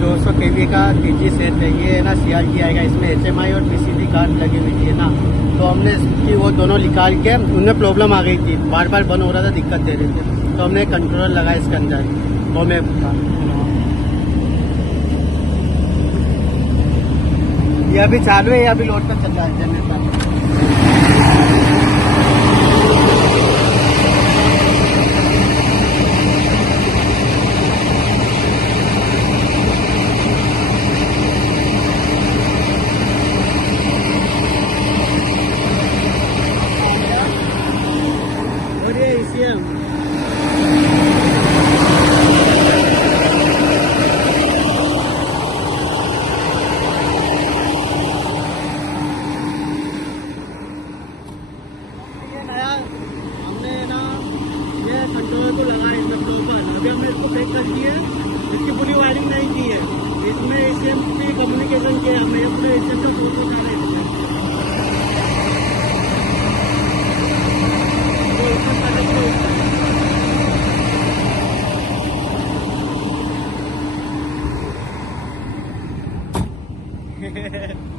200 kVA का DG set है। ये है ना CRT आएगा, इसमें HMI और PCB कार्ड लगी हुई थी ना, तो हमने इसकी वो दोनों निकाल के, उनमें प्रॉब्लम आ गई थी, बार बार बंद हो रहा था, दिक्कत दे रहे थे, तो हमने कंट्रोलर लगाया इसके अंदर ComAp का। ये अभी चालू है, ये अभी लोड पर चल रहा है जनरेटर। और ये ECM कंट्रोलर को लगाए इन प्रॉपर। अभी हमने इसको पैक कर दिया है, इसकी पूरी वायरिंग नहीं की है, इसमें HM की कम्युनिकेशन किया है, मैं पूरे HM का सोर्स उठा रहे हैं। तो